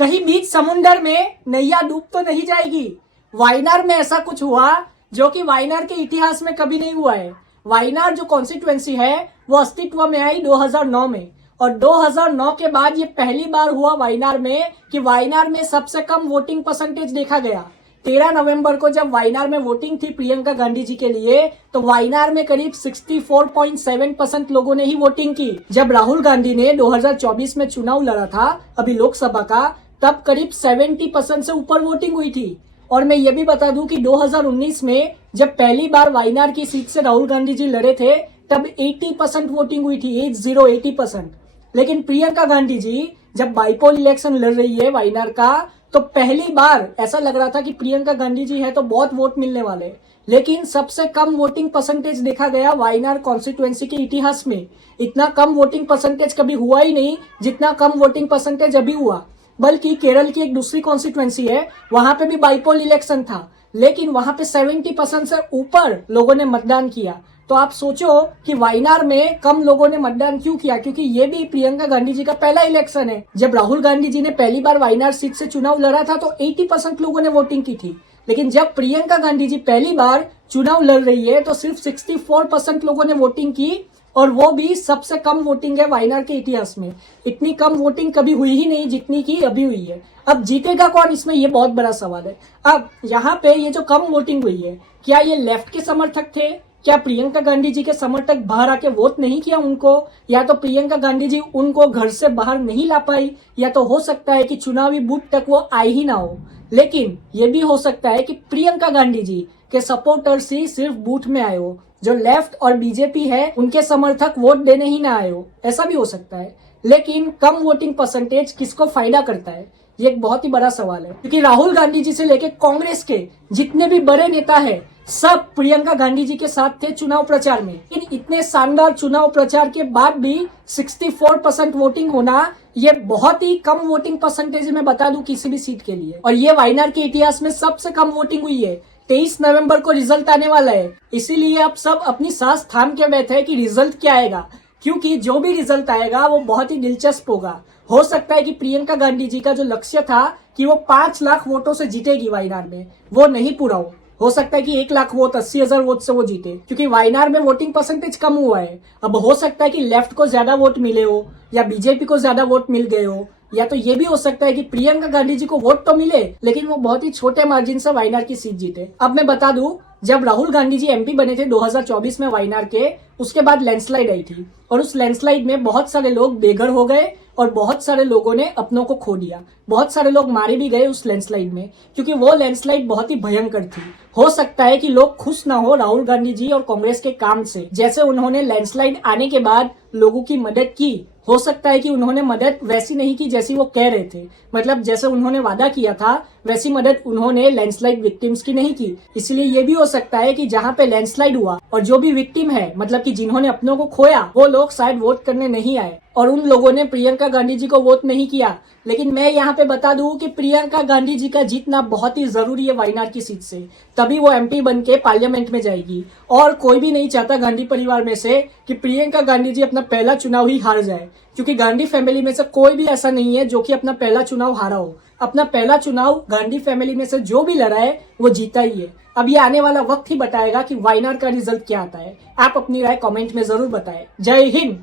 कहीं बीच समुंदर में नैया डूब तो नहीं जाएगी। वायनाड में ऐसा कुछ हुआ जो कि वायनाड के इतिहास में कभी नहीं हुआ है। वायनाड जो कॉन्स्टिट्यूएंसी है वो अस्तित्व में आई 2009 में, और 2009 के बाद ये पहली बार हुआ वायनाड में कि वायनाड में सबसे कम वोटिंग परसेंटेज देखा गया। 13 नवंबर को जब वायनाड में वोटिंग थी प्रियंका गांधी जी के लिए, तो वायनाड में करीब 64.7% लोगों ने ही वोटिंग की। जब राहुल गांधी ने 2024 में चुनाव लड़ा था अभी लोकसभा का, तब करीब 70% से ऊपर वोटिंग हुई थी। और मैं ये भी बता दूं कि 2019 में जब पहली बार वायनाड की सीट से राहुल गांधी जी लड़े थे, तब 80% वोटिंग हुई थी, 80%। लेकिन प्रियंका गांधी जी जब बाईपोल इलेक्शन लड़ रही है वायनाड का, तो पहली बार ऐसा लग रहा था कि प्रियंका गांधी जी है तो बहुत वोट मिलने वाले, लेकिन सबसे कम वोटिंग परसेंटेज देखा गया वायनाड कॉन्स्टिट्यूएंसी के इतिहास में। इतना कम वोटिंग परसेंटेज कभी हुआ ही नहीं जितना कम वोटिंग परसेंटेज अभी हुआ। बल्कि केरल की एक दूसरी कॉन्स्टिट्यूएंसी है, वहां पे भी बाईपोल इलेक्शन था, लेकिन वहां पे 70% से ऊपर लोगों ने मतदान किया। तो आप सोचो कि वायनाड में कम लोगों ने मतदान क्यों किया, क्योंकि ये भी प्रियंका गांधी जी का पहला इलेक्शन है। जब राहुल गांधी जी ने पहली बार वायनाड सीट से चुनाव लड़ा था तो 80% लोगों ने वोटिंग की थी, लेकिन जब प्रियंका गांधी जी पहली बार चुनाव लड़ रही है तो सिर्फ 64% लोगों ने वोटिंग की, और वो भी सबसे कम वोटिंग है वायनाड के इतिहास में। इतनी कम वोटिंग कभी हुई ही नहीं जितनी की अभी हुई है। अब जीतेगा कौन, इसमें ये बहुत बड़ा सवाल है। अब यहाँ पे ये जो कम वोटिंग हुई है, क्या ये लेफ्ट के समर्थक थे? क्या प्रियंका गांधी जी के समर्थक बाहर आके वोट नहीं किया उनको, या तो प्रियंका गांधी जी उनको घर से बाहर नहीं ला पाई, या तो हो सकता है कि चुनावी बूथ तक वो आई ही ना हो। लेकिन ये भी हो सकता है कि प्रियंका गांधी जी के सपोर्टर्स ही सिर्फ बूथ में आए हो, जो लेफ्ट और बीजेपी है उनके समर्थक वोट देने ही ना आए हो, ऐसा भी हो सकता है। लेकिन कम वोटिंग परसेंटेज किसको फायदा करता है, ये एक बहुत ही बड़ा सवाल है, क्योंकि राहुल गांधी जी से लेके कांग्रेस के जितने भी बड़े नेता है सब प्रियंका गांधी जी के साथ थे चुनाव प्रचार में। इतने शानदार चुनाव प्रचार के बाद भी 64% वोटिंग होना, ये बहुत ही कम वोटिंग परसेंटेज में बता दूं किसी भी सीट के लिए। और ये वायनाड के इतिहास में सबसे कम वोटिंग हुई है। 23 नवंबर को रिजल्ट आने वाला है, इसीलिए अब सब अपनी सांस थाम के बैठे हैं कि रिजल्ट क्या आएगा, क्योंकि जो भी रिजल्ट आएगा वो बहुत ही दिलचस्प होगा। हो सकता है कि प्रियंका गांधी जी का जो लक्ष्य था कि वो 5 लाख वोटों से जीतेगी वायनाड में, वो नहीं पूरा हो सकता है कि 1 लाख वोट, 80,000 वोट से वो जीते, क्योंकि वायनाड में वोटिंग परसेंटेज कम हुआ है। अब हो सकता है कि लेफ्ट को ज्यादा वोट मिले हो, या बीजेपी को ज्यादा वोट मिल गए हो, या तो ये भी हो सकता है कि प्रियंका गांधी जी को वोट तो मिले लेकिन वो बहुत ही छोटे मार्जिन से वायनाड की सीट जीते। अब मैं बता दूं, जब राहुल गांधी जी एमपी बने थे 2024 में वायनाड के, उसके बाद लैंडस्लाइड आई थी, और उस लैंडस्लाइड में बहुत सारे लोग बेघर हो गए और बहुत सारे लोगों ने अपनों को खो दिया। बहुत सारे लोग मारे भी गए उस लैंडस्लाइड में, क्योंकि वो लैंडस्लाइड बहुत ही भयंकर थी। हो सकता है कि लोग खुश ना हो राहुल गांधी जी और कांग्रेस के काम से, जैसे उन्होंने लैंडस्लाइड आने के बाद लोगों की मदद की। हो सकता है कि उन्होंने मदद वैसी नहीं की जैसी वो कह रहे थे, मतलब जैसे उन्होंने वादा किया था वैसी मदद उन्होंने लैंडस्लाइड विक्टिम्स की नहीं की। इसलिए ये भी हो सकता है कि जहाँ पे लैंडस्लाइड हुआ और जो भी विक्टिम है, मतलब कि जिन्होंने अपनों को खोया, वो लोग शायद वोट करने नहीं आए और उन लोगों ने प्रियंका गांधी जी को वोट नहीं किया। लेकिन मैं यहाँ पे बता दूं कि प्रियंका गांधी जी का जीतना बहुत ही जरूरी है वायनाड की सीट से, तभी वो एमपी बन के पार्लियामेंट में जाएगी। और कोई भी नहीं चाहता गांधी परिवार में से कि प्रियंका गांधी जी अपना पहला चुनाव ही हार जाए, क्योंकि गांधी फैमिली में से कोई भी ऐसा नहीं है जो कि अपना पहला चुनाव हारा हो। अपना पहला चुनाव गांधी फैमिली में से जो भी लड़ा है वो जीता ही है। अब ये आने वाला वक्त ही बताएगा कि वायनाड का रिजल्ट क्या आता है। आप अपनी राय कमेंट में जरूर बताएं। जय हिंद।